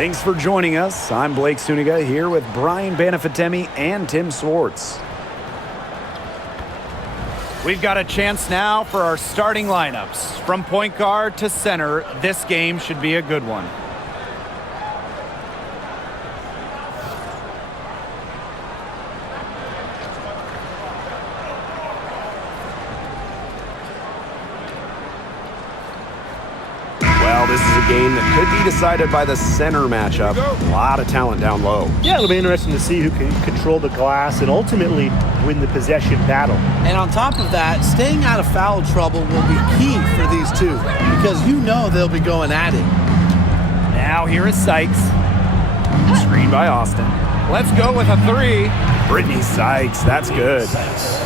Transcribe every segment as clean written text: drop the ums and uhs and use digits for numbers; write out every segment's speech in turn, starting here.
Thanks for joining us. I'm Blake Suniga here with Brian Banafitemi and Tim Swartz. We've got a chance now for our starting lineups. From point guard to center, this game should be a good one. Well, this is a game that could be decided by the center matchup. A lot of talent down low. Yeah, it'll be interesting to see who can control the glass and ultimately win the possession battle. And on top of that, staying out of foul trouble will be key for these two because you know they'll be going at it. Now here is Sykes. Screen by Austin. Let's go with a three. Brittany Sykes, that's good.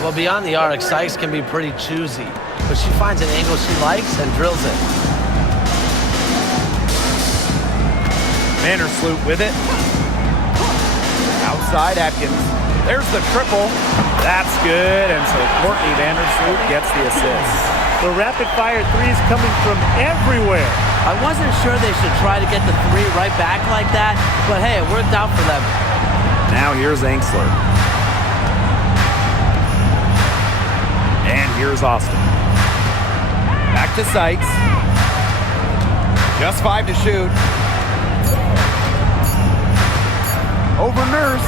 Well, beyond the arc, Sykes can be pretty choosy, but she finds an angle she likes and drills it. Vandersloot with it. Outside Atkins. There's the triple. That's good. And so Courtney Vandersloot gets the assist. The rapid-fire threes coming from everywhere. I wasn't sure they should try to get the three right back like that, but hey, it worked out for them. Now here's Angsler. And here's Austin. Back to Sykes. Just 5 to shoot. Over Nurse.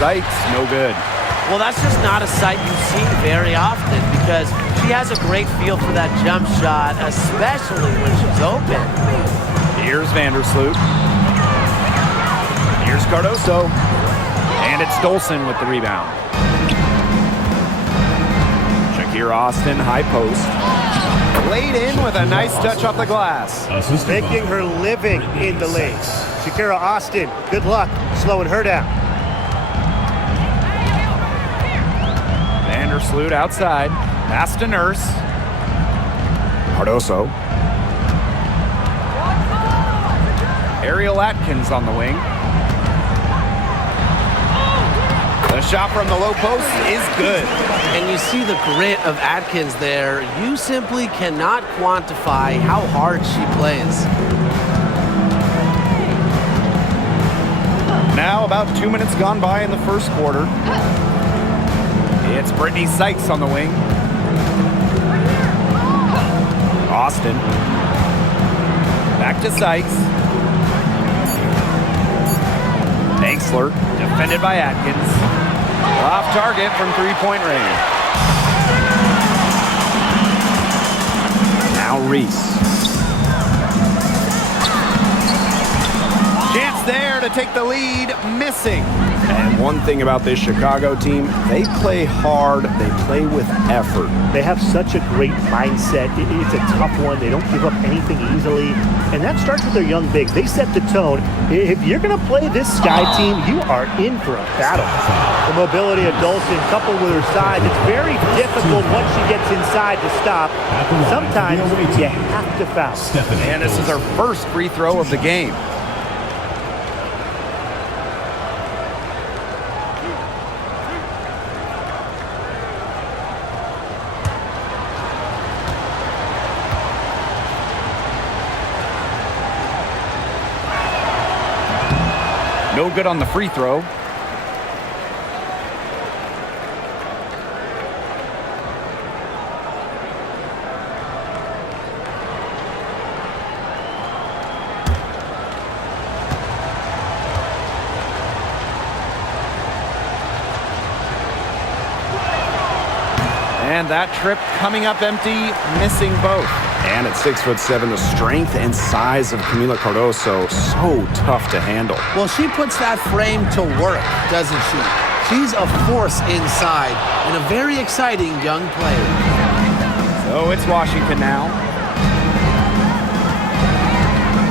Sykes, no good. Well, that's just not a sight you see very often because she has a great feel for that jump shot, especially when she's open. Here's Vandersloot. Here's Cardoso. And it's Dolson with the rebound. Shakira Austin, high post. Laid in with a nice touch off the glass. Making her living in the lane. Shakira Austin, good luck slowing her down. Vandersloot outside. Pass to Nurse. Cardoso. Ariel Atkins on the wing. The shot from the low post is good. And you see the grit of Atkins there. You simply cannot quantify how hard she plays. Now about 2 minutes gone by in the first quarter. It's Brittany Sykes on the wing. Austin. Back to Sykes. Angsler. Defended by Atkins. Off target from three-point range. Now Reese. Chance there to take the lead, missing. And one thing about this Chicago team, they play hard, they play with effort. They have such a great mindset. It's a tough one. They don't give up anything easily. And that starts with their young bigs. They set the tone. If you're going to play this Sky team, you are in for a battle. The mobility of Dolson coupled with her size, it's very difficult once she gets inside to stop. Sometimes you have to foul. And this is her first free throw of the game. No good on the free throw. And that trip coming up empty, missing both. And at 6'7", the strength and size of Camila Cardoso, so tough to handle. Well, she puts that frame to work, doesn't she? She's a force inside and a very exciting young player. So it's Washington now.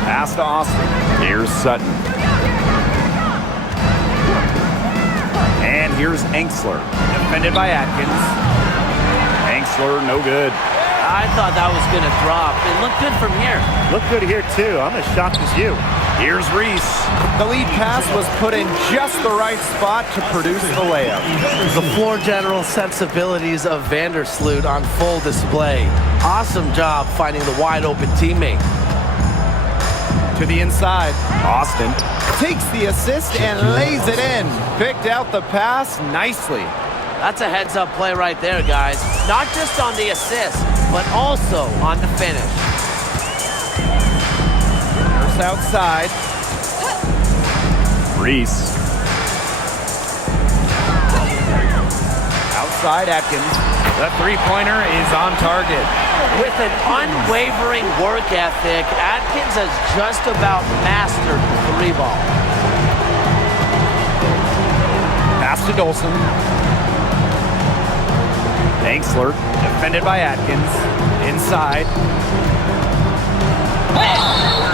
Pass to Austin. Here's Sutton. And here's Angsler. Defended by Atkins. Angsler, no good. I thought that was going to drop. It looked good from here. Looked good here, too. I'm as shocked as you. Here's Reese. The lead pass was put in just the right spot to produce the layup. The floor general sensibilities of Vandersloot on full display. Awesome job finding the wide open teammate. To the inside. Austin. Takes the assist and lays it in. Picked out the pass nicely. That's a heads-up play right there, guys. Not just on the assist, but also on the finish. Nurse outside. Reese. Outside Atkins. The three-pointer is on target. With an unwavering work ethic, Atkins has just about mastered the three ball. Pass to Dolson. Angsler, defended by Atkins. Inside.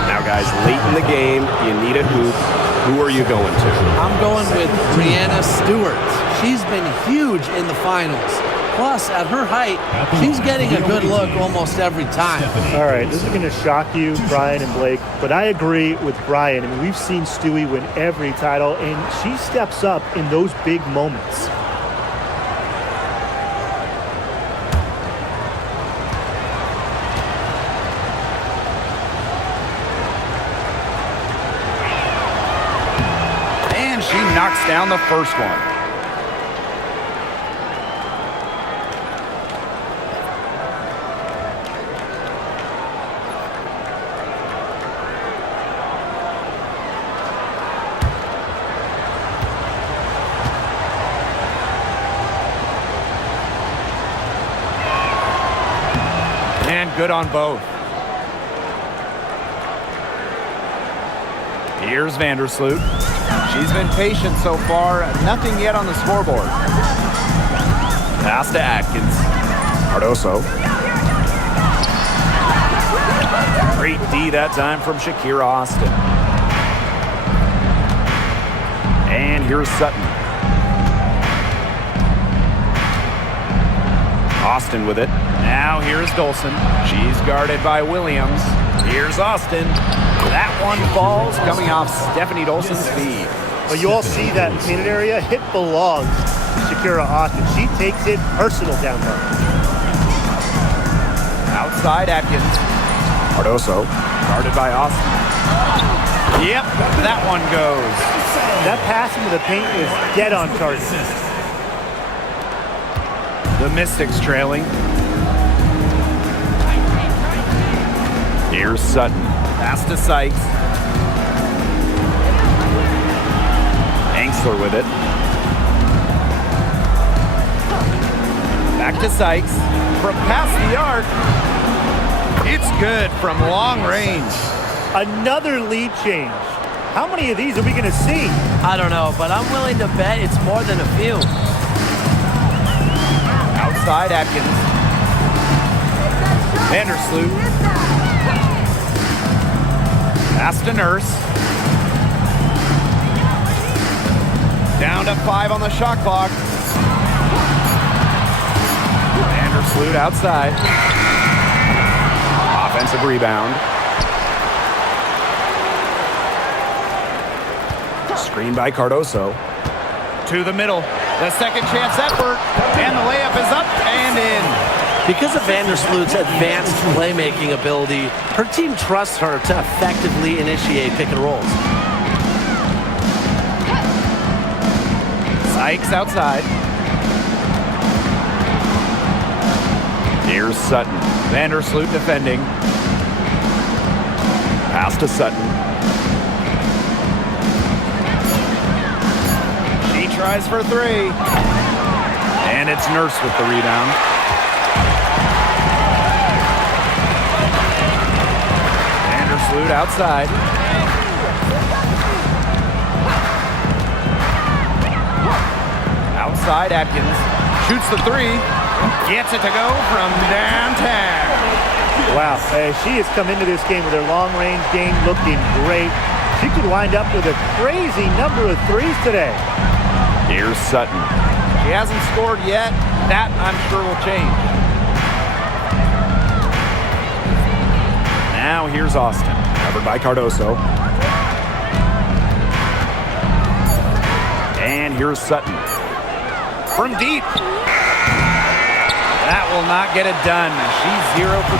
Now, guys, late in the game, you need a hoop. Who are you going to? I'm going with Brianna Stewart. She's been huge in the finals. Plus, at her height, she's getting a good look almost every time. All right, this is going to shock you, Brian and Blake, but I agree with Brian. I mean, we've seen Stewie win every title, and she steps up in those big moments. And she knocks down the first one. And good on both. Here's Vandersloot. She's been patient so far. Nothing yet on the scoreboard. Pass to Atkins. Cardoso. Great D that time from Shakira Austin. And here's Sutton. Austin with it. Now here's Dolson. She's guarded by Williams. Here's Austin. That one falls coming off Stephanie Dolson's feet. Well, you all see that painted area. It belongs to Shakira Austin. She takes it personal down low. Outside Atkins. Cardoso. Guarded by Austin. Yep, that one goes. That pass into the paint was dead on target. The Mystics trailing. Here's Sutton. Pass to Sykes. Angsler with it. Back to Sykes. From past the arc. It's good from long range. Another lead change. How many of these are we going to see? I don't know, but I'm willing to bet it's more than a few. Outside Atkins. Vandersloot. Pass to Nurse. Down to 5 on the shot clock. Vandersloot outside. Offensive rebound. Screen by Cardoso. To the middle. The second chance effort. And the layup is up and in. Because of Vandersloot's advanced playmaking ability, her team trusts her to effectively initiate pick and rolls. Sykes outside. Here's Sutton. Vandersloot defending. Pass to Sutton. She tries for 3. And it's Nurse with the rebound. Vandersloot outside. Outside Atkins. Shoots the 3. Gets it to go from downtown. Wow, she has come into this game with her long-range game looking great. She could wind up with a crazy number of threes today. Here's Sutton. She hasn't scored yet. That, I'm sure, will change. Now here's Austin. Covered by Cardoso. And here's Sutton. From deep. That will not get it done. She's 0 for 2.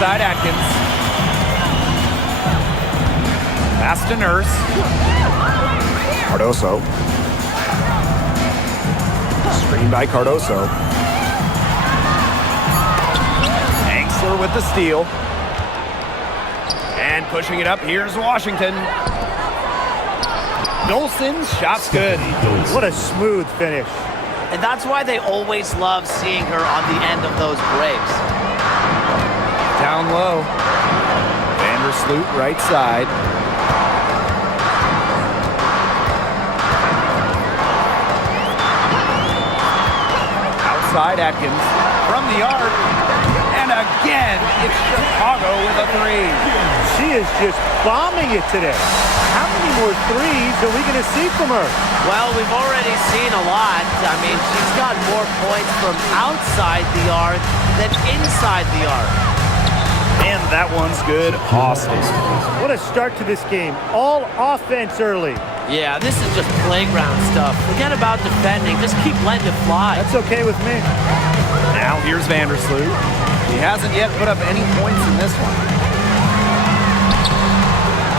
outside Atkins. Pass to Nurse. Cardoso. Screen by Cardoso. Angsler with the steal. And pushing it up, here's Washington. Dolson's shot's good. What a smooth finish. And that's why they always love seeing her on the end of those breaks. Down low. Vandersloot right side. Outside Atkins from the arc. And again, it's Chicago with a three. She is just bombing it today. How many more threes are we going to see from her? Well, we've already seen a lot. I mean, she's got more points from outside the arc than inside the arc. And that one's good. Austin. What a start to this game. All offense early. Yeah, this is just playground stuff. Forget about defending. Just keep letting it fly. That's okay with me. Now here's Vandersloot. He hasn't yet put up any points in this one.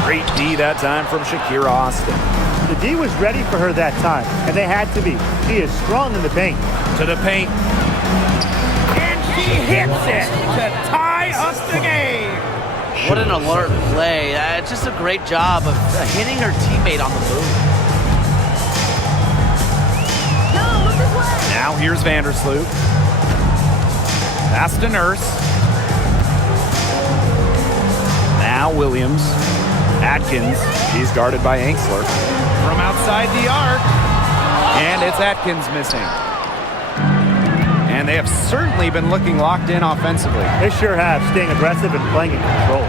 Great D that time from Shakira Austin. The D was ready for her that time, and they had to be. She is strong in the paint. To the paint. And she hits it to tie up the game. What an alert play. Just a great job of hitting her teammate on the move. Now here's Vandersloot. Pass to Nurse. Now Williams. Atkins. She's guarded by Angsler. From outside the arc. And it's Atkins missing. And they have certainly been looking locked in offensively. They sure have, staying aggressive and playing in control.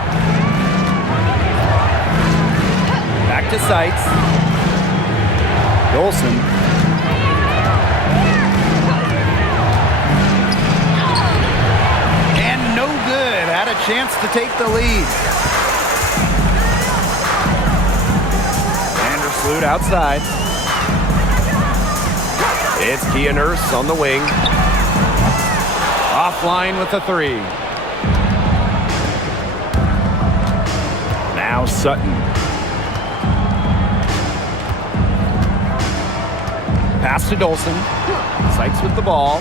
Back to Seitz. Dolson. And no good. Had a chance to take the lead. Vandersloot outside. It's Kia Nurse on the wing. Offline with the three. Now Sutton. Pass to Dolson. Seitz with the ball.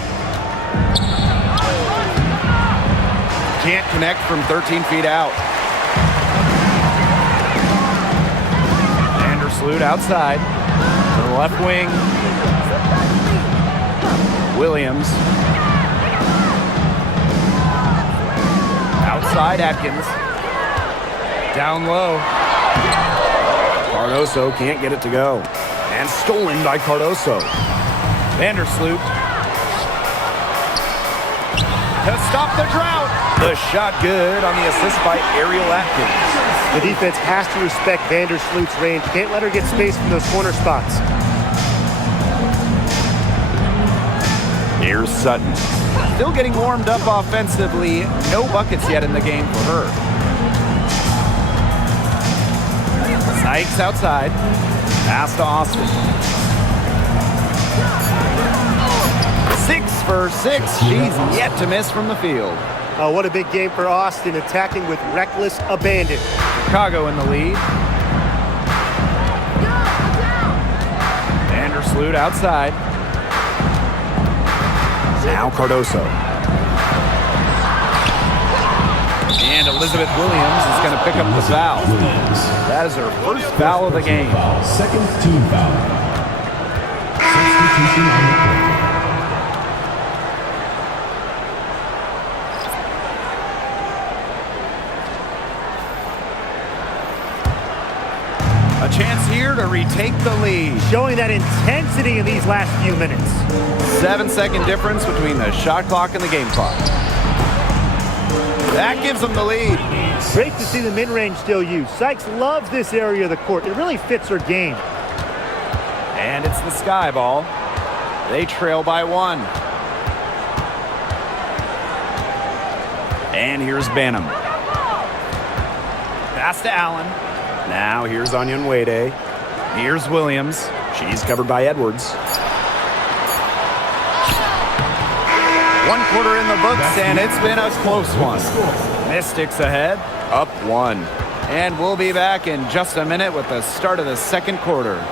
Can't connect from 13 feet out. Vandersloot outside. To the left wing. Williams. Outside Atkins. Down low. Cardoso can't get it to go. And stolen by Cardoso. Vandersloot. To stop the drought. The shot good on the assist by Ariel Atkins. The defense has to respect Vandersloot's range. Can't let her get space from those corner spots. Here's Sutton. Still getting warmed up offensively. No buckets yet in the game for her. Sykes outside. Pass to Austin. 6 for 6. She's yet to miss from the field. Oh, what a big game for Austin, attacking with reckless abandon. Chicago in the lead. Vandersloot outside. Now Cardoso. And Elizabeth Williams is going to pick up the foul. That is her first foul of the game. Second team foul. Substitution on the court. A chance here to retake the lead. Showing that intensity in these last few minutes. 7-second difference between the shot clock and the game clock. That gives them the lead. Great to see the mid-range still used. Sykes loves this area of the court. It really fits her game. And it's the sky ball. They trail by 1. And here's Banham. Pass to Allen. Now here's Onyenwede. Here's Williams. She's covered by Edwards. One quarter in the books, and it's been a close one. Mystics ahead, up 1. And we'll be back in just a minute with the start of the second quarter.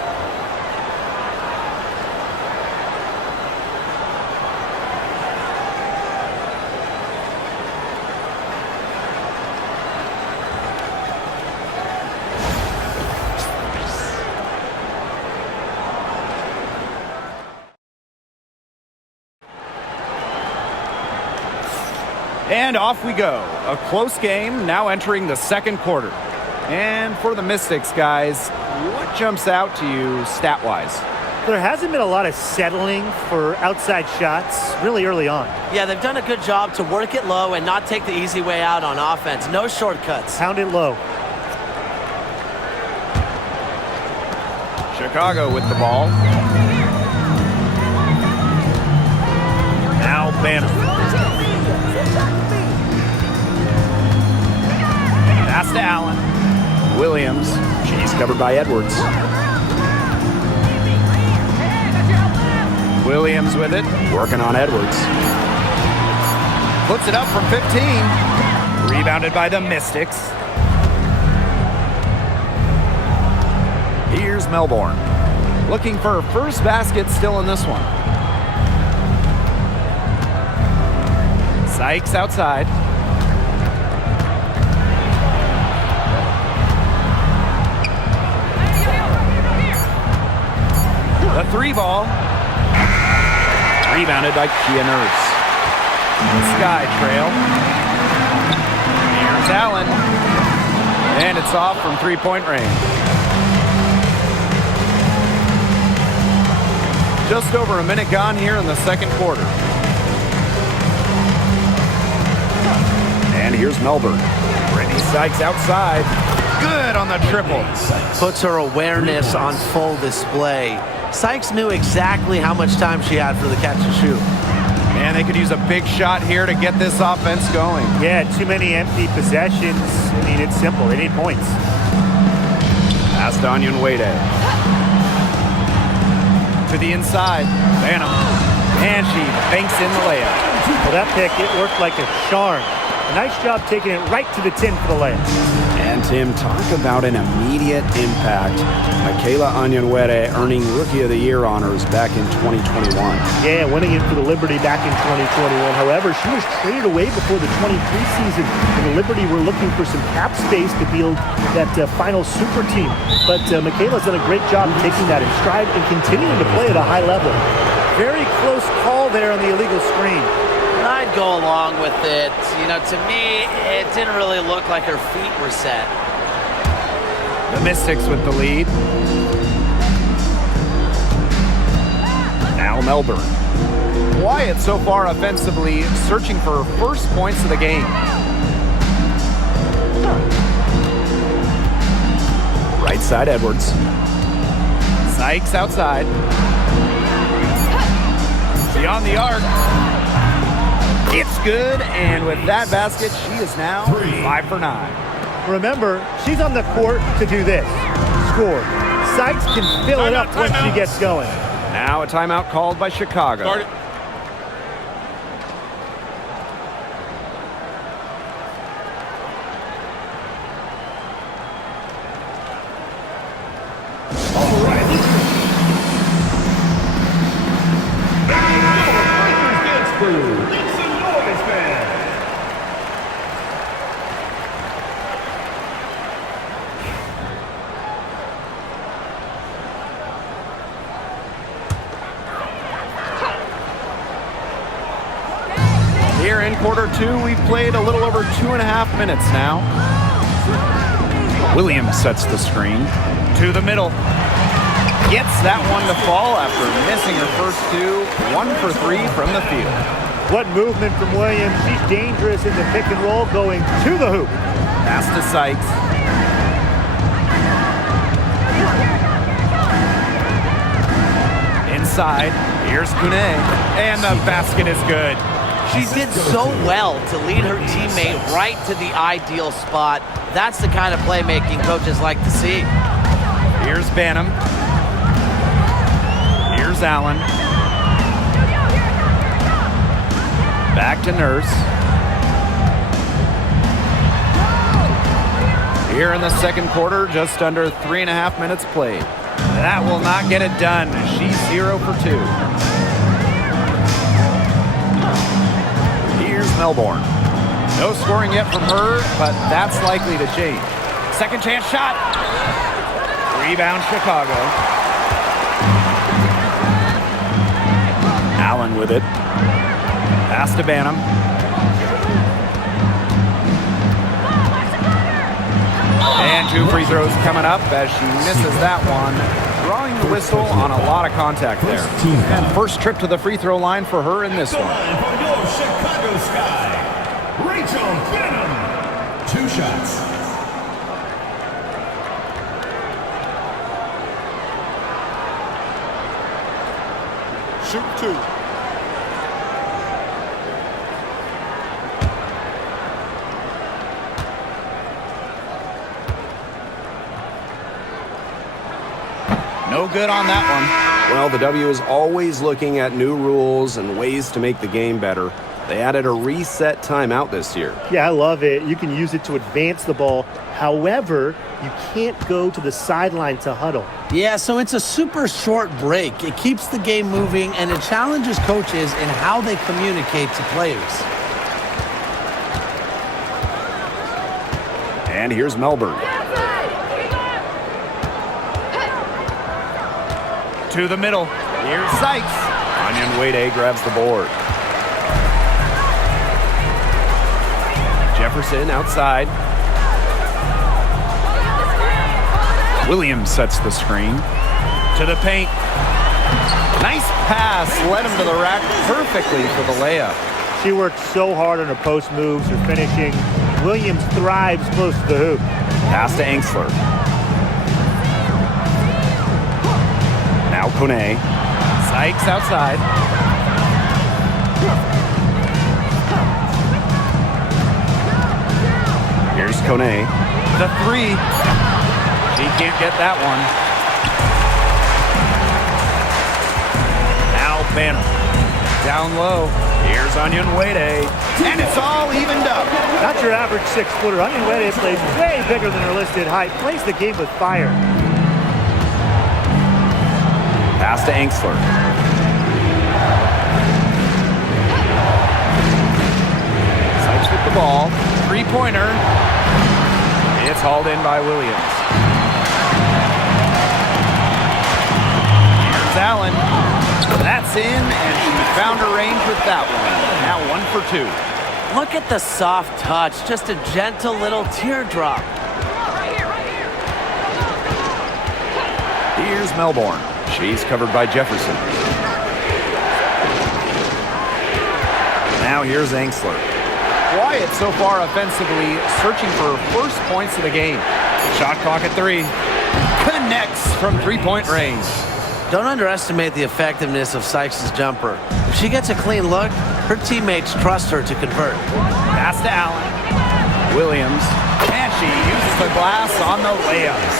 And off we go. A close game now entering the second quarter. And for the Mystics, guys, what jumps out to you stat-wise? There hasn't been a lot of settling for outside shots really early on. Yeah, they've done a good job to work it low and not take the easy way out on offense. No shortcuts. Pound it low. Chicago with the ball. Now Banner. Pass to Allen. Williams. She's covered by Edwards. Williams with it. Working on Edwards. Puts it up from 15. Rebounded by the Mystics. Here's Melbourne. Looking for her first basket still in this one. Sykes outside. The 3 ball. Rebounded by Kia Nurse. Sky trail. Here's Allen. And it's off from 3-point range. Just over a minute gone here in the second quarter. And here's Melbourne. Brittany Sykes outside. Good on the triple. Puts her awareness on full display. Sykes knew exactly how much time she had for the catch and shoot. And they could use a big shot here to get this offense going. Yeah, too many empty possessions. I mean, it's simple. They need points. Pass to Onyenwere. To the inside. Banham. And she banks in the layup. Well, that pick, it worked like a charm. A nice job taking it right to the tin for the layup. And Tim, talk about an immediate impact. Michaela Onyenwere earning Rookie of the Year honors back in 2021. Yeah, winning it for the Liberty back in 2021. However, she was traded away before the 23 season, and the Liberty were looking for some cap space to build that final super team. But Michaela's done a great job taking that in stride and continuing to play at a high level. Very close call there on the illegal screen. I'd go along with it. You know, to me, it didn't really look like her feet were set. The Mystics with the lead. Now Melbourne. Wyatt so far offensively searching for her first points of the game. Right side Edwards. Sykes outside. Beyond the arc. It's good, and with that basket, she is now 5 for 9. Remember, she's on the court to do this. Score. Sykes can fill it up once she gets going. Now a timeout called by Chicago. Here in quarter 2, we've played a little over 2.5 minutes now. Williams sets the screen to the middle. Gets that one to fall after missing her first 2. 1 for 3 from the field. What movement from Williams. She's dangerous in the pick and roll going to the hoop. Pass to Sykes. Inside, here's Kune. And the basket is good. She did so well to lead her teammate right to the ideal spot. That's the kind of playmaking coaches like to see. Here's Banham. Here's Allen. Back to Nurse. Here in the second quarter, just under 3.5 minutes played. That will not get it done. She's 0 for 2. Here's Melbourne. No scoring yet from her, but that's likely to change. Second chance shot. Rebound Chicago. Allen with it. Pass to Banham. And 2 free throws coming up as she misses that one. Drawing the whistle on a lot of contact there. And first trip to the free throw line for her in this one. Chicago Sky, Rachel Banham. 2 shots. Shoot 2. No good on that one. Well, the W is always looking at new rules and ways to make the game better. They added a reset timeout this year. Yeah, I love it. You can use it to advance the ball. However, you can't go to the sideline to huddle. Yeah, so it's a super short break. It keeps the game moving, and it challenges coaches in how they communicate to players. And here's Melbourne. To the middle. Here's Sykes. Onion Wade grabs the board. Jefferson outside. Williams sets the screen. To the paint. Nice pass. Led him to the rack perfectly for the layup. She worked so hard on her post moves, her finishing. Williams thrives close to the hoop. Pass to Angsler. Now Kone. Sykes outside. Here's Kone. The 3. She can't get that one. Now Banner. Down low. Here's Onion Wade. And it's all evened up. Not your average 6-footer. Onion Wade plays way bigger than her listed height. Plays the game with fire. Pass to Angsler. Sykes with the ball. 3-pointer. It's hauled in by Williams. Here's Allen. That's in, and she found her range with that one. Now 1 for 2. Look at the soft touch. Just a gentle little teardrop. Here's Melbourne. She's covered by Jefferson. Now here's Angsler. Quiet so far offensively, searching for first points of the game. Shot clock at 3. Connects from 3-point range. Don't underestimate the effectiveness of Sykes' jumper. If she gets a clean look, her teammates trust her to convert. Pass to Allen. Williams. And she uses the glass on the layups.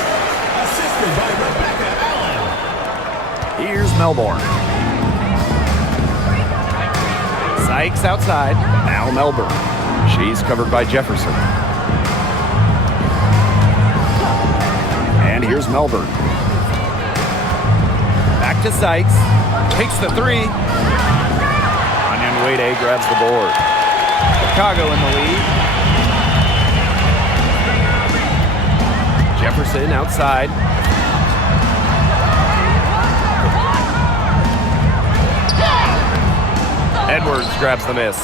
Assisted by Rebecca Allen. Here's Melbourne. Sykes outside. Now Melbourne. She's covered by Jefferson. And here's Melbourne. Back to Sykes. Takes the 3. Onion Wade grabs the board. Chicago in the lead. Jefferson outside. Edwards grabs the miss.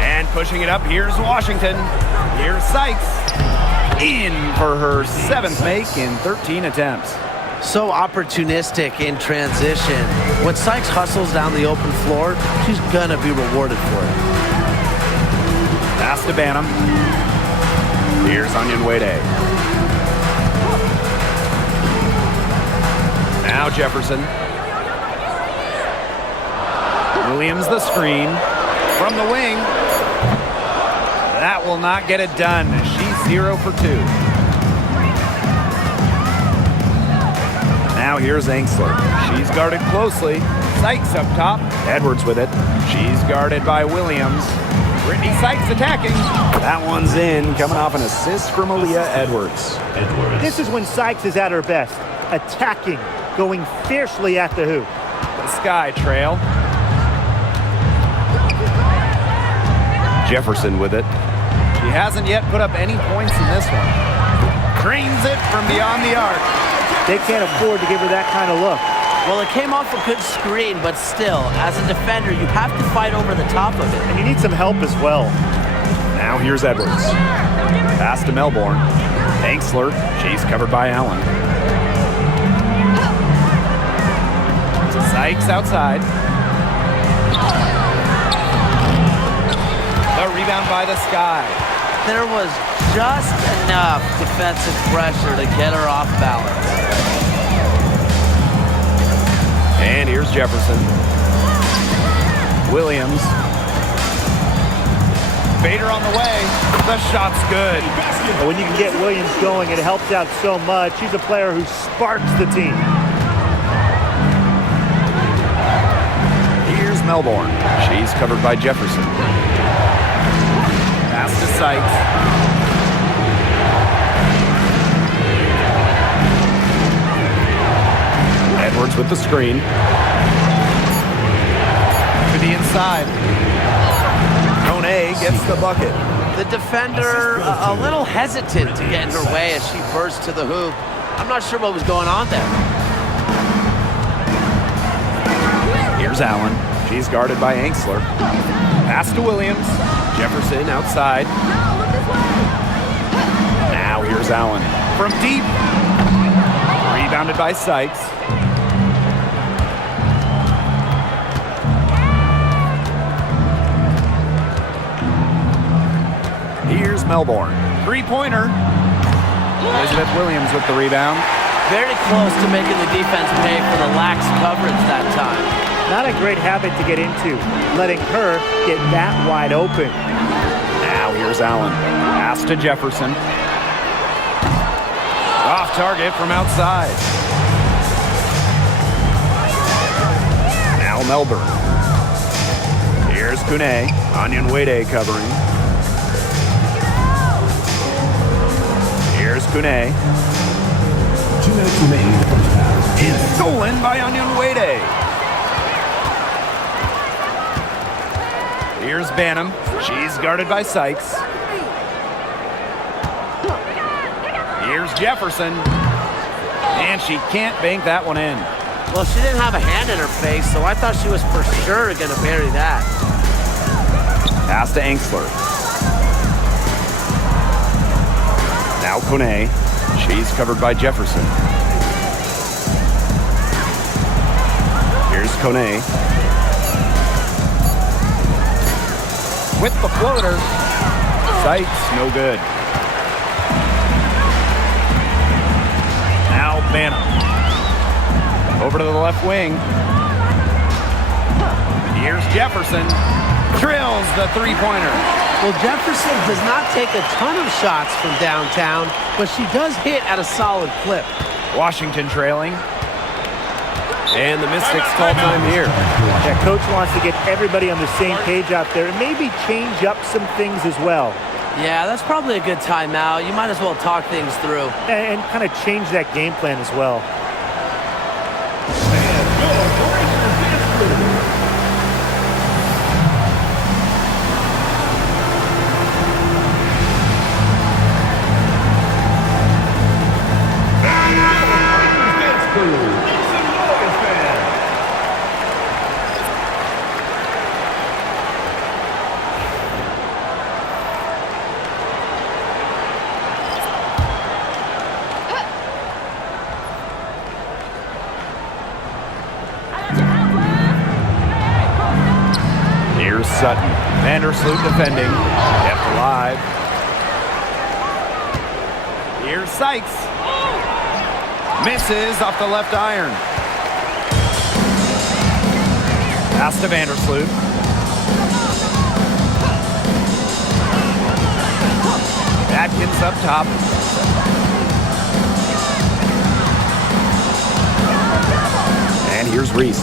And pushing it up, here's Washington. Here's Sykes. In for her 7th make in 13 attempts. So opportunistic in transition. When Sykes hustles down the open floor, she's gonna be rewarded for it. Pass to Banham. Here's Onion Wade. Now Jefferson. Williams the screen. From the wing. That will not get it done. She's 0 for 2. Now Now here's Angsler. She's guarded closely. Sykes up top. Edwards with it. She's guarded by Williams. Brittany Sykes attacking. That one's in, coming off an assist from Aaliyah Edwards. This is when Sykes is at her best. Attacking, going fiercely at the hoop. The Sky trail. Jefferson with it. She hasn't yet put up any points in this one. Drains it from beyond the arc. They can't afford to give her that kind of look. Well, it came off a good screen, but still, as a defender, you have to fight over the top of it. And you need some help as well. Now here's Edwards. Pass to Melbourne. Angsler. She's covered by Allen. Sykes outside. The rebound by the Sky. There was just enough defensive pressure to get her off balance. And here's Jefferson. Williams. Bader on the way. The shot's good. But when you can get Williams going, it helps out so much. She's a player who sparks the team. Here's Melbourne. She's covered by Jefferson. Pass to Sykes. Edwards with the screen. To the inside. Kone gets the bucket. The defender a little hesitant to get in her way as she burst to the hoop. I'm not sure what was going on there. Here's Allen. She's guarded by Angsler. Pass to Williams. Jefferson outside. Now here's Allen. From deep. Rebounded by Sykes. Here's Melbourne. Three-pointer. Elizabeth Williams with the rebound. Very close to making the defense pay for the lax coverage that time. Not a great habit to get into, letting her get that wide open. Now here's Allen. Pass to Jefferson. Off target from outside. Now Melbourne. Here's Kune. Onyenwere covering. Here's Kune. 2 minutes remaining in the first half. It's stolen by Onyenwere. Here's Banham. She's guarded by Sykes. Here's Jefferson. And she can't bank that one in. Well, she didn't have a hand in her face, so I thought she was for sure going to bury that. Pass to Angsler. Now Kone. She's covered by Jefferson. Here's Kone. With the floater. Sykes, no good. Now Banham. Over to the left wing. Here's Jefferson. Drills the three-pointer. Well, Jefferson does not take a ton of shots from downtown, but she does hit at a solid clip. Washington trailing. And the Mystics call time here. Yeah, coach wants to get everybody on the same page out there and maybe change up some things as well. Yeah, that's probably a good timeout. You might as well talk things through. And kind of change that game plan as well. Here's Sutton. Vandersloot defending. Kept alive. Here's Sykes. Misses off the left iron. Pass to Vandersloot. Atkins up top. And here's Reese.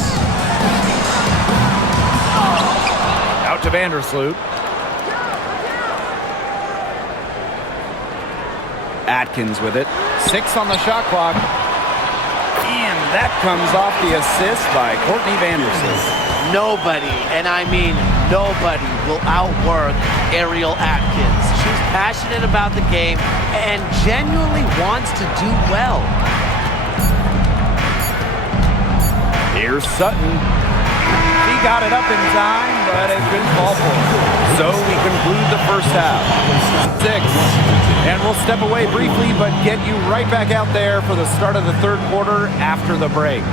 Out to Vandersloot. Atkins with it. 6 on the shot clock. And that comes off the assist by Courtney Vandersloot. Nobody, and I mean nobody, will outwork Ariel Atkins. She's passionate about the game and genuinely wants to do well. Here's Sutton. He got it up in time, but it couldn't fall for him. So we conclude the first half. 6. And we'll step away briefly, but get you right back out there for the start of the third quarter after the break.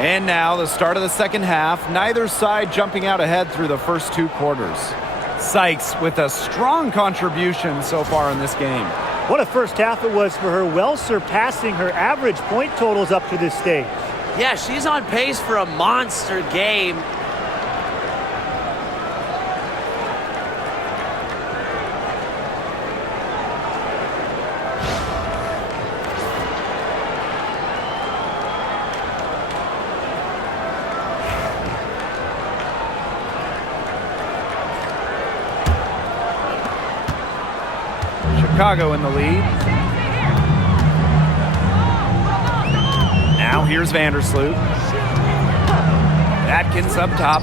And now the start of the second half. Neither side jumping out ahead through the first 2 quarters. Sykes with a strong contribution so far in this game. What a first half it was for her, well surpassing her average point totals up to this stage. Yeah, she's on pace for a monster game. Chicago in the lead. Now here's Vandersloot. Atkins up top.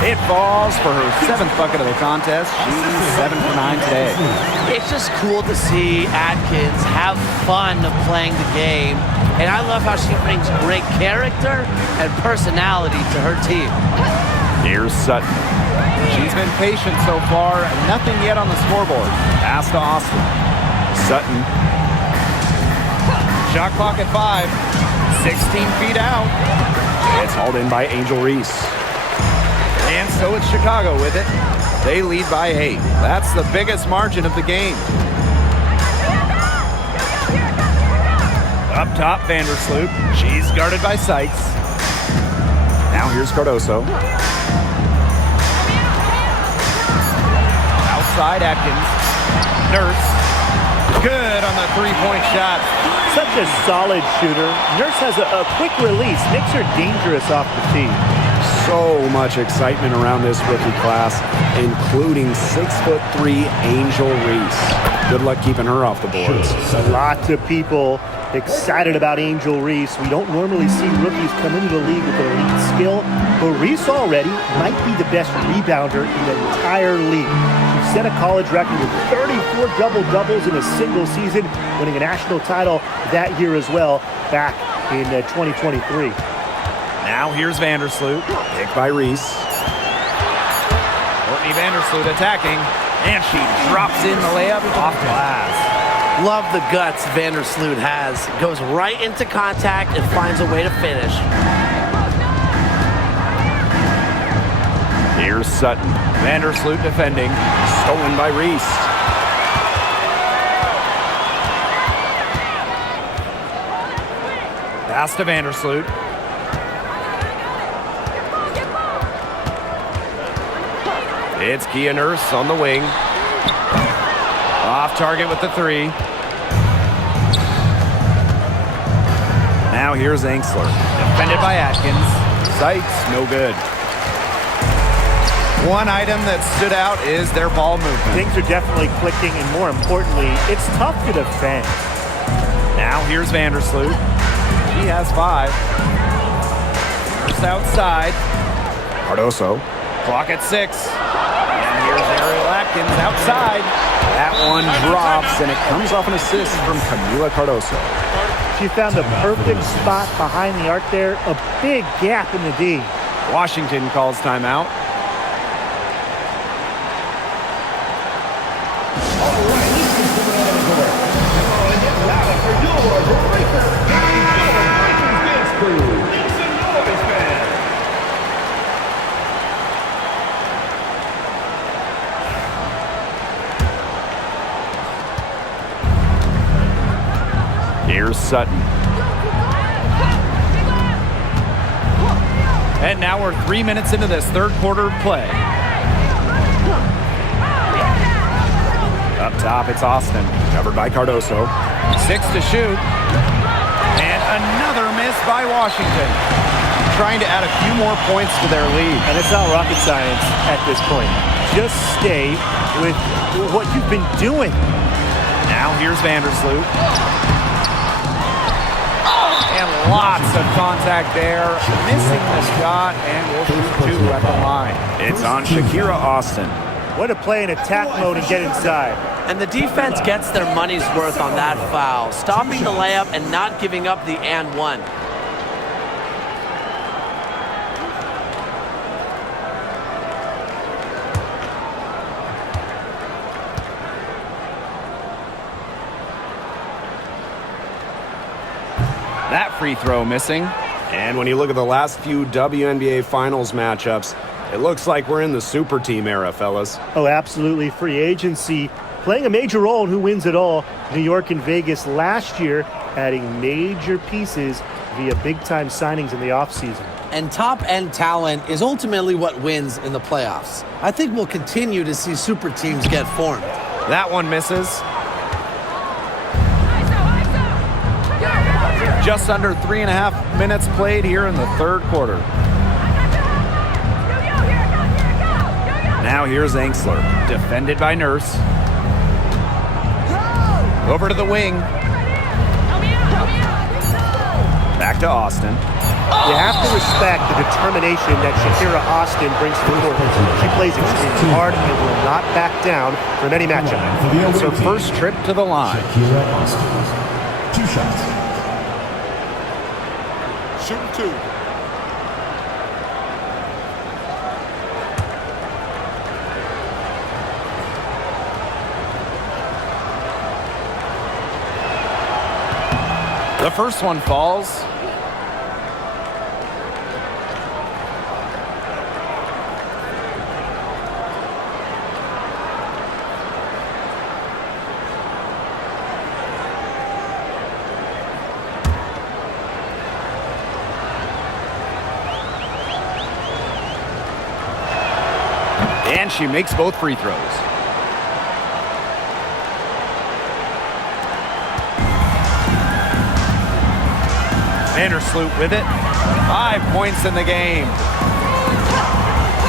It falls for her 7th bucket of the contest. She's 7 for 9 today. It's just cool to see Atkins have fun playing the game. And I love how she brings great character and personality to her team. Here's Sutton. She's been patient so far. Nothing yet on the scoreboard. Pass to Austin. Sutton. Shot clock at 5. 16 feet out. It's hauled in by Angel Reese. And so it's Chicago with it. They lead by 8. That's the biggest margin of the game. Up top, Vandersloot. She's guarded by Sykes. Now here's Cardoso. Outside Atkins. Nurse. Good on the three-point shot. Such a solid shooter. Nurse has a quick release, makes her dangerous off the tee. So much excitement around this rookie class, including 6'3" Angel Reese. Good luck keeping her off the boards. Lots of people excited about Angel Reese. We don't normally see rookies come into the league with elite skill, but Reese already might be the best rebounder in the entire league. She set a college record with 34 double-doubles in a single season, winning a national title that year as well, back in 2023. Now here's Vandersloot. Picked by Reese. Courtney Vandersloot attacking, and she drops in the layup off glass. Love the guts Vandersloot has. Goes right into contact and finds a way to finish. Here's Sutton. Vandersloot defending. Stolen by Reese. Pass to Vandersloot. It's Kia Nurse on the wing. Off target with the 3. Now here's Angsler. Defended by Atkins. Sykes, no good. One item that stood out is their ball movement. Things are definitely clicking, and more importantly, it's tough to defend. Now here's Vandersloot. He has 5. Just outside. Cardoso. Clock at 6. And here's Ariel Atkins outside. That one drops, and it comes off an assist from Camila Cardoso. She found the perfect spot behind the arc there. A big gap in the D. Washington calls timeout. Here's Sutton. And now we're 3 minutes into this third quarter of play. Up top, it's Austin, covered by Cardoso. 6 to shoot. And another miss by Washington. Trying to add a few more points to their lead. And it's not rocket science at this point. Just stay with what you've been doing. Now here's Vandersloot. And lots of contact there. Missing the shot, and we'll shoot 2 at the line. It's on Shakira Austin. Way to play in attack mode and get inside. And the defense gets their money's worth on that foul, stopping the layup and not giving up the and one. That free throw missing. And when you look at the last few WNBA Finals matchups, it looks like we're in the super team era, fellas. Oh, absolutely. Free agency playing a major role in who wins it all. New York and Vegas last year adding major pieces via big-time signings in the offseason. And top-end talent is ultimately what wins in the playoffs. I think we'll continue to see super teams get formed. That one misses. Just under 3.5 minutes played here in the third quarter. Now here's Angsler, defended by Nurse. Over to the wing. Back to Austin. You have to respect the determination that Shakira Austin brings to the court. She plays extremely hard and will not back down from any matchup. It's her first trip to the line. Shakira Austin. 2 shots. Shooting 2. The first one falls. And she makes both free throws. Vandersloot with it. 5 points in the game.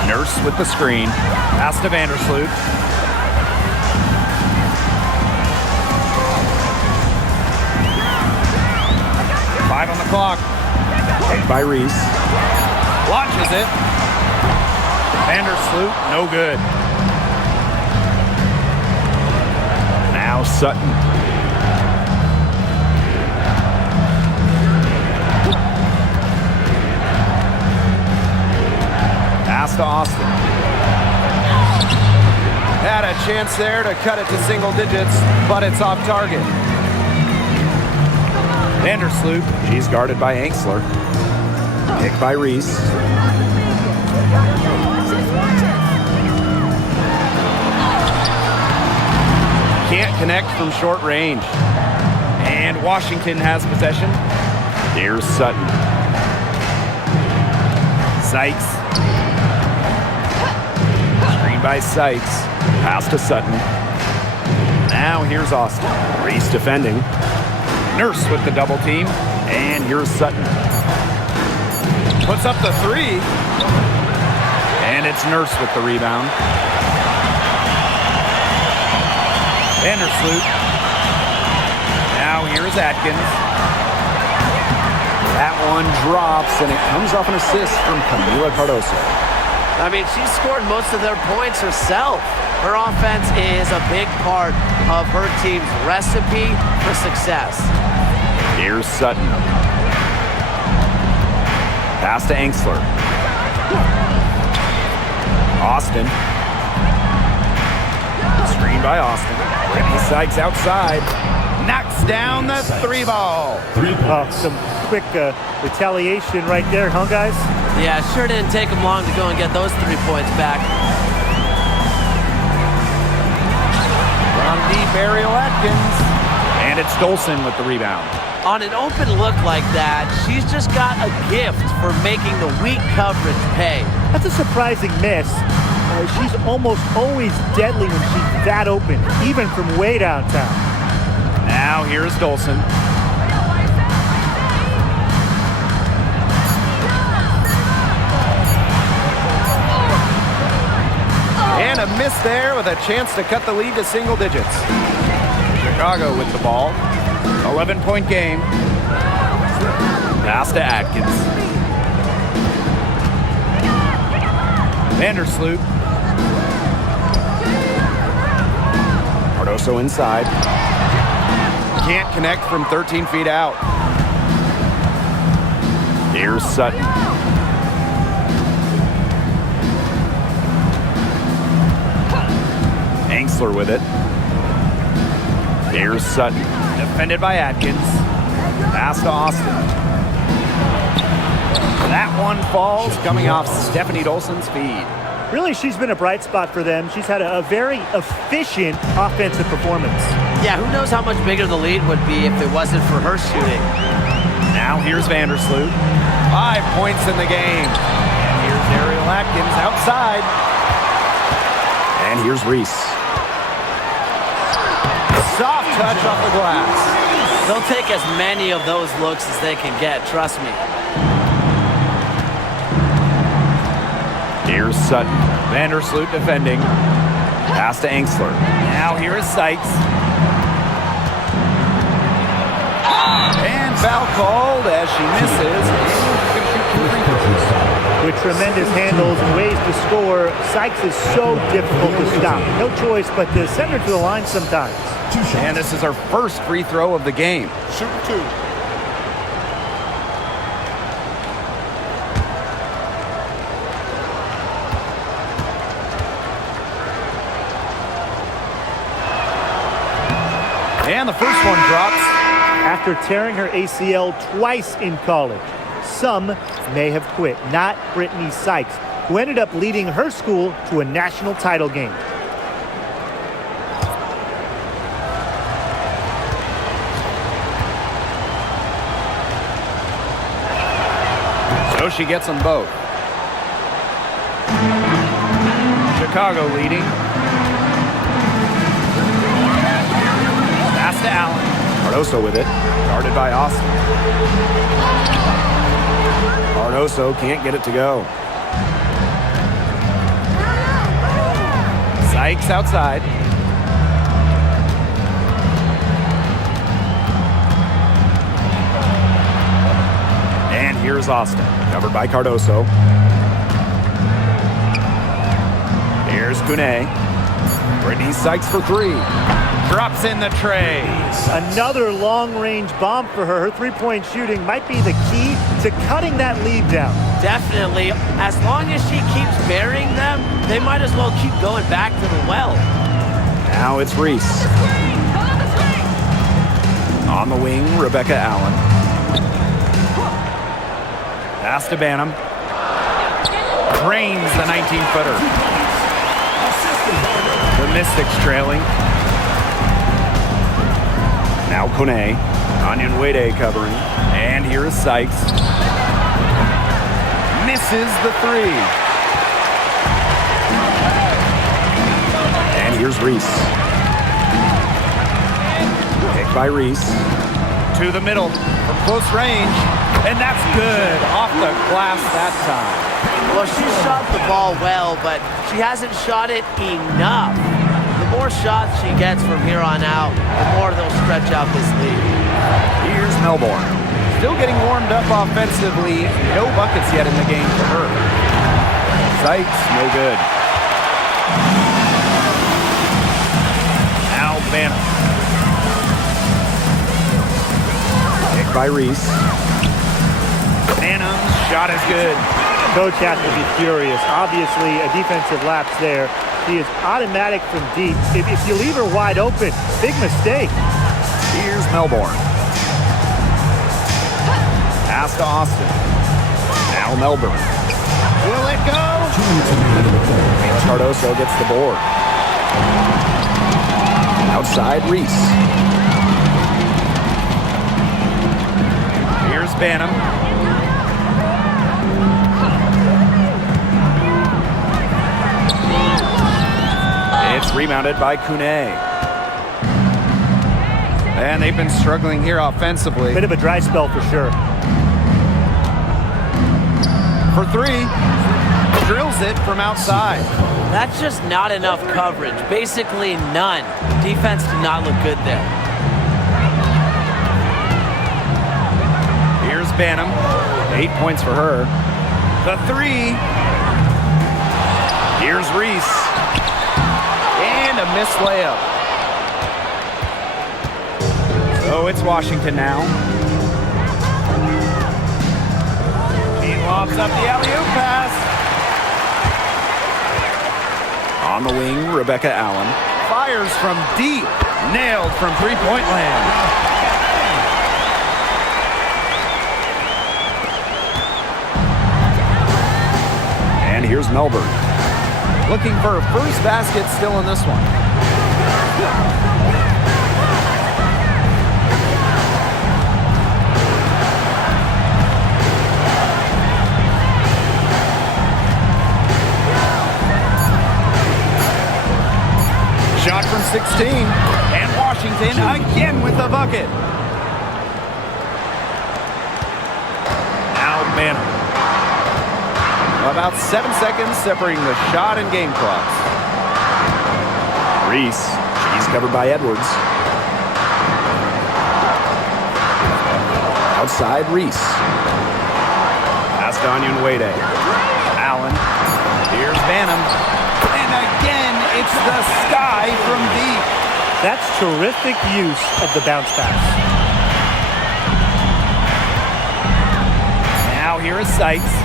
Nurse with the screen. Pass to Vandersloot. Five on the clock. Take by Reese. Launches it. Vandersloot, no good. Now Sutton. Pass to Austin. Had a chance there to cut it to single digits, but it's off target. Vandersloot. She's guarded by Angsler. Pick by Reese. Can't connect from short range. And Washington has possession. Here's Sutton. Sykes. Screen by Sykes. Pass to Sutton. Now here's Austin. Reese defending. Nurse with the double team. And here's Sutton. Puts up the 3. And it's Nurse with the rebound. Vandersloot. Now here's Atkins. That one drops, and it comes off an assist from Camila Cardoso. I mean, she scored most of their points herself. Her offense is a big part of her team's recipe for success. Here's Sutton. Pass to Angsler. Austin. Screen by Austin. Brittany Sykes outside. Knocks down the 3-ball. Some quick retaliation right there, huh, guys? Yeah, sure didn't take them long to go and get those 3 points back. On deep, Ariel Atkins. And it's Dolson with the rebound. On an open look like that, she's just got a gift for making the weak coverage pay. That's a surprising miss. She's almost always deadly when she's that open, even from way downtown. Now here's Dolson. And a miss there with a chance to cut the lead to single digits. Chicago with the ball. 11-point game. Pass to Atkins. Vandersloot. Cardoso inside. Can't connect from 13 feet out. Here's Sutton. Angsler with it. Here's Sutton. Defended by Atkins. Pass to Austin. That one falls coming off Stephanie Dolson's feed. Really, she's been a bright spot for them. She's had a very efficient offensive performance. Yeah, who knows how much bigger the lead would be if it wasn't for her shooting. Now here's Vandersloot. 5 points in the game. And here's Ariel Atkins outside. And here's Reese. Soft touch off the glass. They'll take as many of those looks as they can get, trust me. Here's Sutton. Vandersloot defending. Pass to Angsler. Now here is Sykes. And foul called as she misses. With tremendous handles and ways to score, Sykes is so difficult to stop. No choice but to send her to the line sometimes. And this is her first free throw of the game. Shoot 2. And the first one drops. After tearing her ACL twice in college, some may have quit. Not Brittany Sykes, who ended up leading her school to a national title game. So she gets them both. Chicago leading. Pass to Allen. Cardoso with it. Guarded by Austin. Cardoso can't get it to go. Sykes outside. And here's Austin. Covered by Cardoso. Here's Kune. Brittany Sykes for 3. Drops in the tray. Another long-range bomb for her. Her three-point shooting might be the key to cutting that lead down. Definitely. As long as she keeps burying them, they might as well keep going back to the well. Now it's Reese. On the wing, Rebecca Allen. Pass to Banham. Drains the 19-footer. The Mystics trailing. Now Kone. Onion Wade covering. And here is Sykes. Misses the 3. And here's Reese. Picked by Reese. To the middle from close range. And that's good. Off the glass that time. Well, she shot the ball well, but she hasn't shot it enough. The more shots she gets from here on out, the more they'll stretch out this lead. Here's Melbourne. Still getting warmed up offensively. No buckets yet in the game for her. Sykes, no good. Now Banham. Picked by Reese. Banham's shot is good. Coach has to be furious. Obviously, a defensive lapse there. She is automatic from deep. If you leave her wide open, big mistake. Here's Melbourne. Pass to Austin. Now Melbourne. Will it go? Cardoso gets the board. Outside, Reese. Here's Banham. It's rebounded by Kune. And they've been struggling here offensively. Bit of a dry spell for sure. For three. Drills it from outside. That's just not enough coverage. Basically none. Defense did not look good there. Here's Banham. 8 points for her. The three. Here's Reese. And a missed layup. So it's Washington now. He lobs up the alley-oop pass. On the wing, Rebecca Allen. Fires from deep. Nailed from three-point land. And here's Melbourne. Looking for a first basket still in this one. Shot from 16, and Washington again with the bucket. Now Banham. About 7 seconds separating the shot and game clocks. Reese. She's covered by Edwards. Outside, Reese. Pass to Onyenwere. Allen. Here's Banham. And again, it's the sky from deep. That's terrific use of the bounce pass. Now here is Sykes.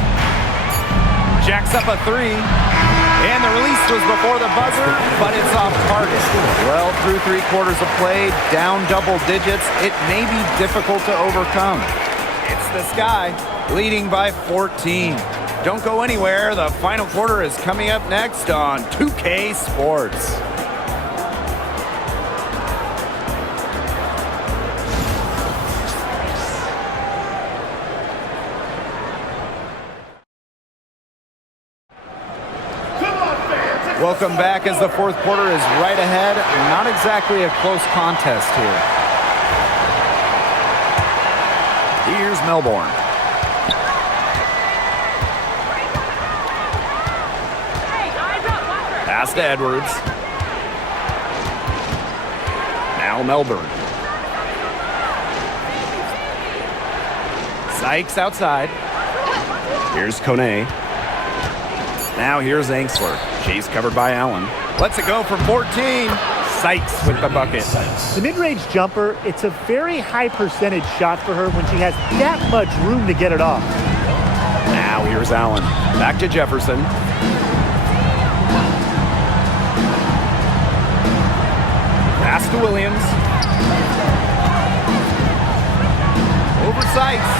Jacks up a three. And the release was before the buzzer, but it's off target. Well, through 3/4 of play, down double digits, it may be difficult to overcome. It's the Sky, leading by 14. Don't go anywhere. The final quarter is coming up next on 2K Sports. Welcome back as the fourth quarter is right ahead. Not exactly a close contest here. Here's Melbourne. Pass to Edwards. Now Melbourne. Sykes outside. Here's Kone. Now here's Angsler. She's covered by Allen. Lets it go from 14. Sykes with the bucket. The mid-range jumper, it's a very high percentage shot for her when she has that much room to get it off. Now here's Allen. Back to Jefferson. Pass to Williams. Over Sykes.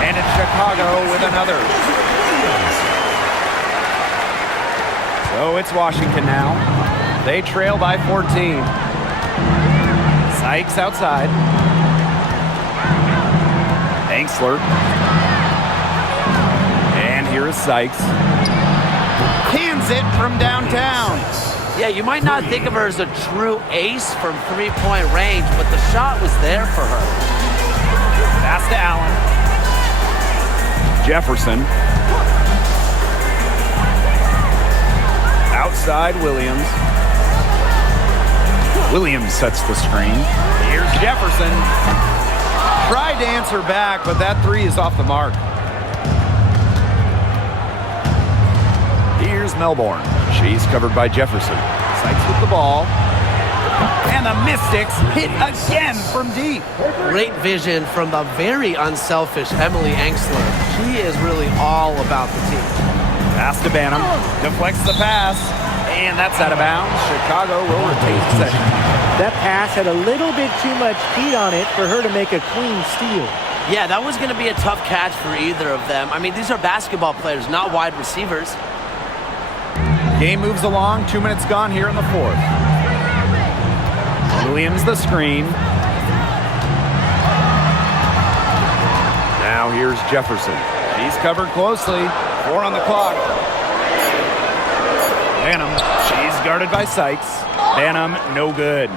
And it's Chicago with another. So it's Washington now. They trail by 14. Sykes outside. Angsler. And here is Sykes. Hands it from downtown. Yeah, you might not think of her as a true ace from three-point range, but the shot was there for her. Pass to Allen. Jefferson. Outside Williams. Williams sets the screen. Here's Jefferson. Tried to answer back, but that three is off the mark. Here's Melbourne. She's covered by Jefferson. Sykes with the ball. And the Mystics hit again from deep. Great vision from the very unselfish Emily Engsler. She is really all about the team. Pass to Banham. Deflects the pass. And that's out of bounds. Chicago will retain possession. That pass had a little bit too much heat on it for her to make a clean steal. Yeah, that was going to be a tough catch for either of them. I mean, these are basketball players, not wide receivers. Game moves along. 2 minutes gone here in the fourth. Williams the screen. Now here's Jefferson. He's covered closely. 4 on the clock. Banham. She's guarded by Sykes. Banham, no good.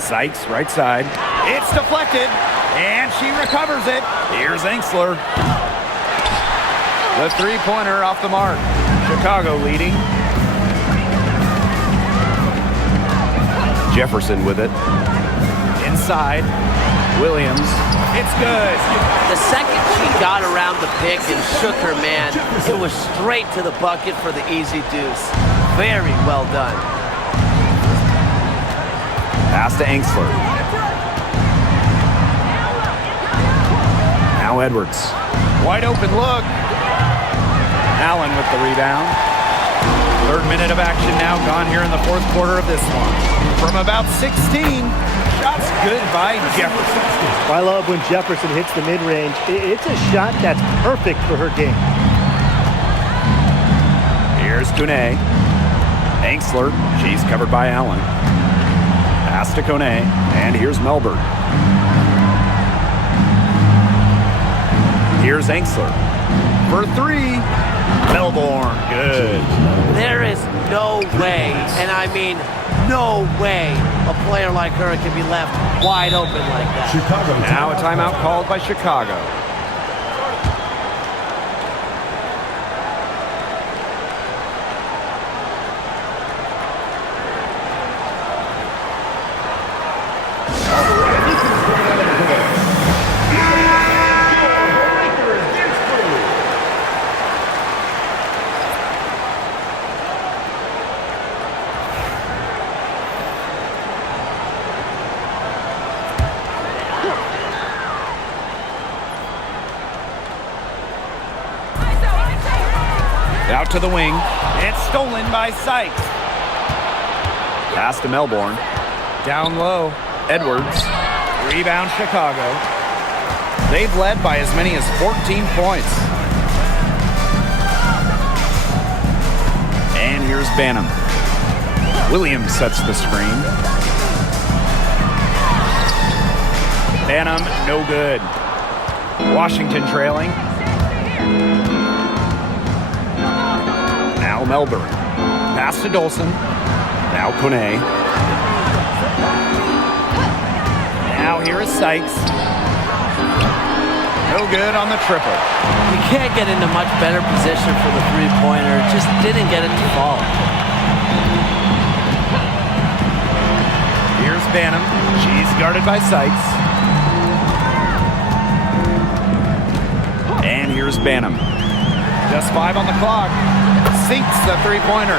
Sykes, right side. It's deflected, and she recovers it. Here's Engsler. The three-pointer off the mark. Chicago leading. Jefferson with it. Inside. Williams. It's good. The second she got around the pick and shook her man, it was straight to the bucket for the easy deuce. Very well done. Pass to Engsler. Now Edwards. Wide open look. Allen with the rebound. 3rd minute of action now gone here in the 4th quarter of this one. From about 16, shots good by Jefferson. I love when Jefferson hits the mid-range. It's a shot that's perfect for her game. Here's Kone. Engsler, she's covered by Allen. Pass to Kone, and here's Melbourne. Here's Engsler. For 3, Melbourne, good. There is no way, and I mean no way, a player like her can be left wide open like that. Chicago. Now a timeout called by Chicago. Out to the wing. It's stolen by Sykes. Pass to Melbourne. Down low. Edwards. Rebound Chicago. They've led by as many as 14 points. And here's Banham. Williams sets the screen. Banham, no good. Washington trailing. Now Melbourne. Pass to Dolson. Now Kone. Now here is Sykes. No good on the triple. You can't get into much better position for the three-pointer. Just didn't get it to fall. Here's Banham. She's guarded by Sykes. And here's Banham. Just 5 on the clock. Sinks the three-pointer.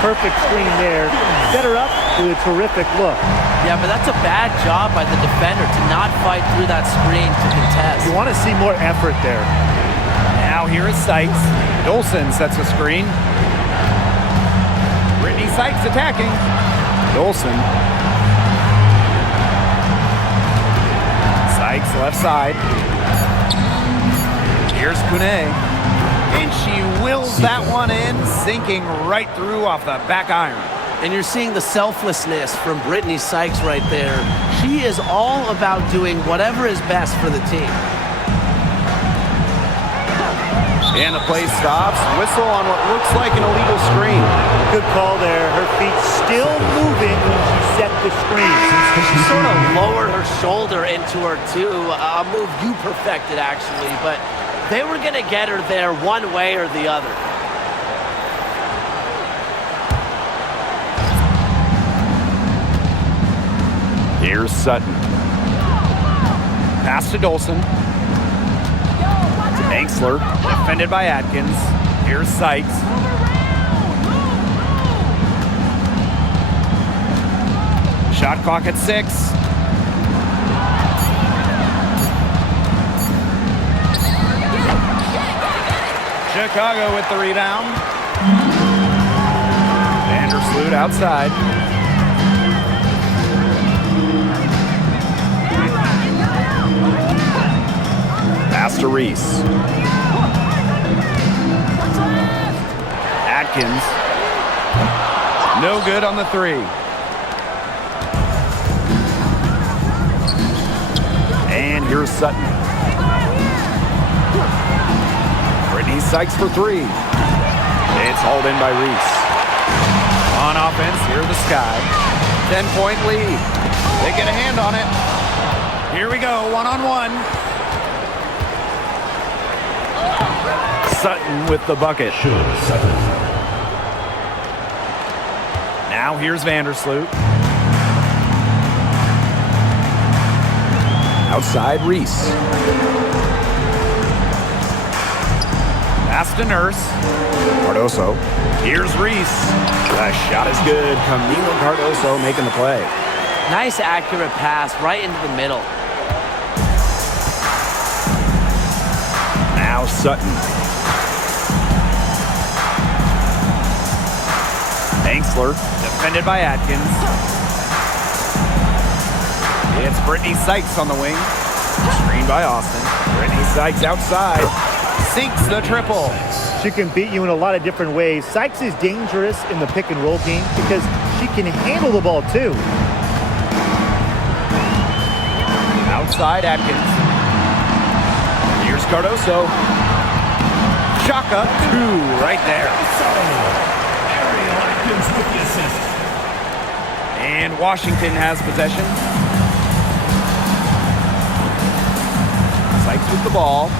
Perfect screen there. Set her up with a terrific look. Yeah, but that's a bad job by the defender to not fight through that screen to contest. You want to see more effort there. Now here is Sykes. Dolson sets the screen. Brittany Sykes attacking. Dolson. Sykes left side. Here's Kone. And she wills that one in, sinking right through off the back iron. And you're seeing the selflessness from Brittany Sykes right there. She is all about doing whatever is best for the team. And the play stops. Whistle on what looks like an illegal screen. Good call there. Her feet still moving when she set the screen. She sort of lowered her shoulder into her too. A move you perfected, actually, but they were going to get her there one way or the other. Here's Sutton. Pass to Dolson. To Angsler. Defended by Atkins. Here's Sykes. Shot clock at 6. Chicago with the rebound. Vandersloot outside. Pass to Reese. Atkins. No good on the 3. And here's Sutton. Brittany Sykes for 3. It's hauled in by Reese. On offense, here the Sky. 10-point lead. They get a hand on it. Here we go, one-on-one. Sutton with the bucket. Now here's Vandersloot. Outside Reese. Pass to Nurse. Cardoso. Here's Reese. The shot is good. Camila Cardoso making the play. Nice accurate pass right into the middle. Now Sutton. Angsler, defended by Atkins. It's Brittany Sykes on the wing. Screened by Austin. Brittany Sykes outside. Sinks the triple. She can beat you in a lot of different ways. Sykes is dangerous in the pick and roll game because she can handle the ball too. Outside Atkins. Here's Cardoso. Shaka, 2 right there. And Washington has possession. Sykes with the ball.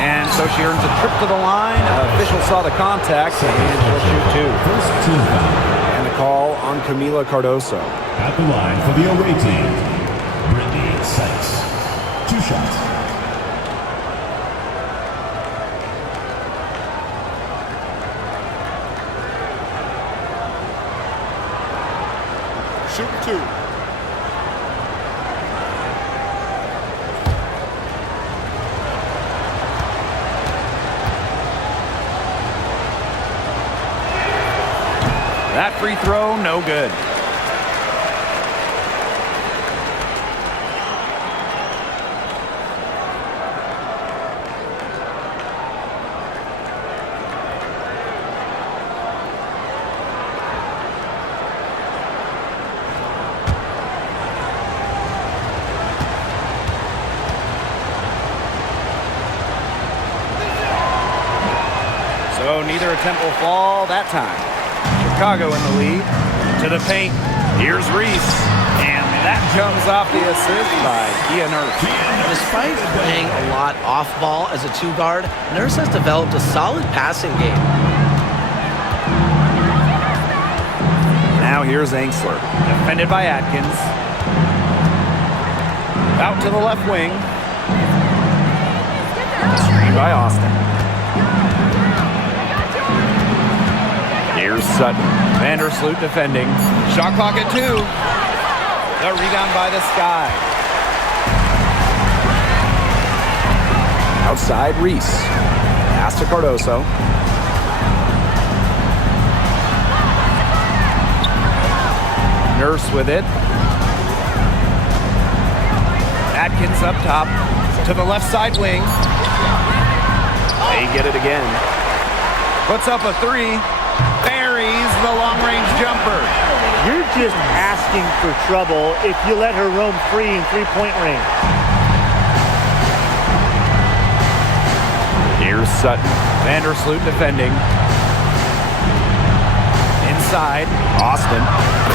And so she earns a trip to the line. Official saw the contact, and she'll shoot 2. First team foul. And the call on Camila Cardoso. At the line for the away team, Brittany Sykes. 2 shots. Shoot 2. That free throw, no good. So neither attempt will fall that time. Chicago in the lead. To the paint. Here's Reese. And that comes off the assist by Kia Nurse. Despite playing a lot off ball as a 2-guard, Nurse has developed a solid passing game. Now here's Angsler. Defended by Atkins. Out to the left wing. Screened by Austin. Here's Sutton. Vandersloot defending. Shot clock at 2. The rebound by the Sky. Outside Reese. Pass to Cardoso. Nurse with it. Atkins up top. To the left side wing. They get it again. Puts up a 3. Buries the long-range jumper. You're just asking for trouble if you let her roam free in 3-point range. Here's Sutton. Vandersloot defending. Inside, Austin.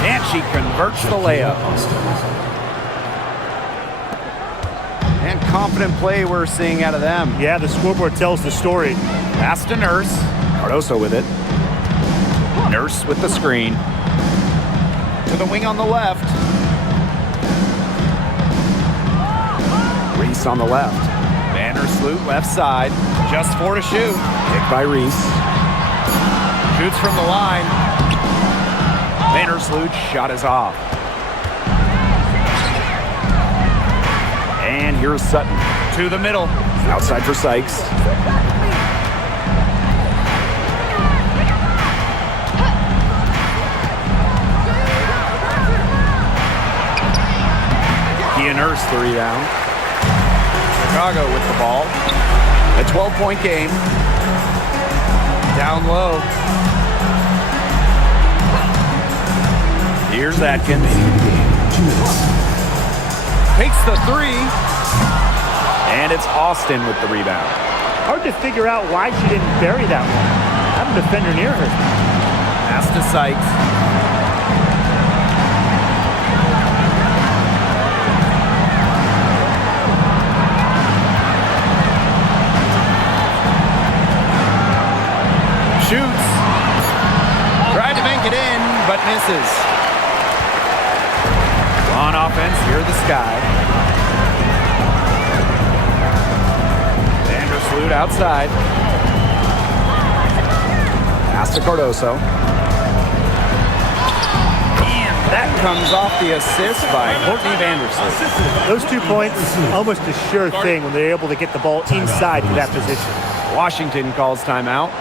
And she converts the layup. And confident play we're seeing out of them. Yeah, the scoreboard tells the story. Pass to Nurse. Cardoso with it. Nurse with the screen. to the wing on the left. Reese on the left. Vandersloot left side. Just 4 to shoot. Picked by Reese. Shoots from the line. Vandersloot shot is off. And here's Sutton. To the middle. Outside for Sykes. He unearths the rebound. Chicago with the ball. A 12-point game. Down low. Here's Atkins. Takes the 3. And it's Austin with the rebound. Hard to figure out why she didn't bury that one. Have a defender near her. Pass to Sykes. Shoots. Tried to bank it in, but misses. On offense, here the Sky. Vandersloot outside. Pass to Cardoso. And that comes off the assist by Courtney Vandersloot. Those 2 points, almost a sure thing when they're able to get the ball inside to that position. Washington calls timeout.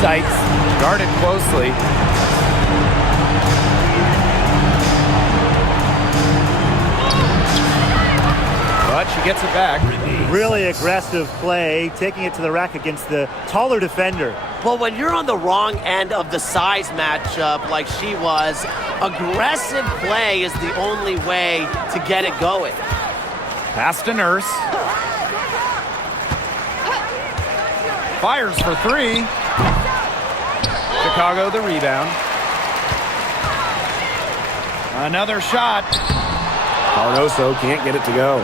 Sykes, guarded closely. But she gets it back. Really aggressive play, taking it to the rack against the taller defender. Well, when you're on the wrong end of the size matchup like she was, aggressive play is the only way to get it going. Pass to Nurse. Fires for 3. Chicago the rebound. Another shot. Cardoso can't get it to go.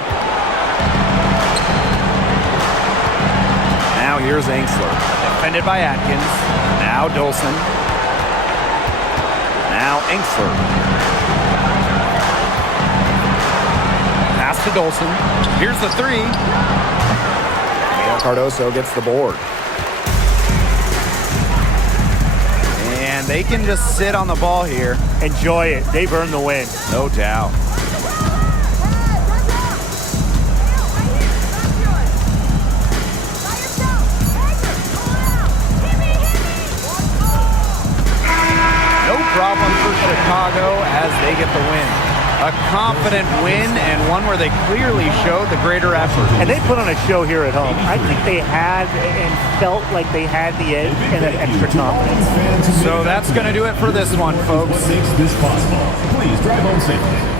Now here's Angsler. Defended by Atkins. Now Dolson. Now Angsler. Pass to Dolson. Here's the 3. Miguel Cardoso gets the board. And they can just sit on the ball here. Enjoy it. They've earned the win. No doubt. No problem for Chicago as they get the win. A confident win and one where they clearly showed the greater effort. And they put on a show here at home. I think they had and felt like they had the edge and an extra confidence. So that's going to do it for this one, folks. What makes this possible? Please drive home safely.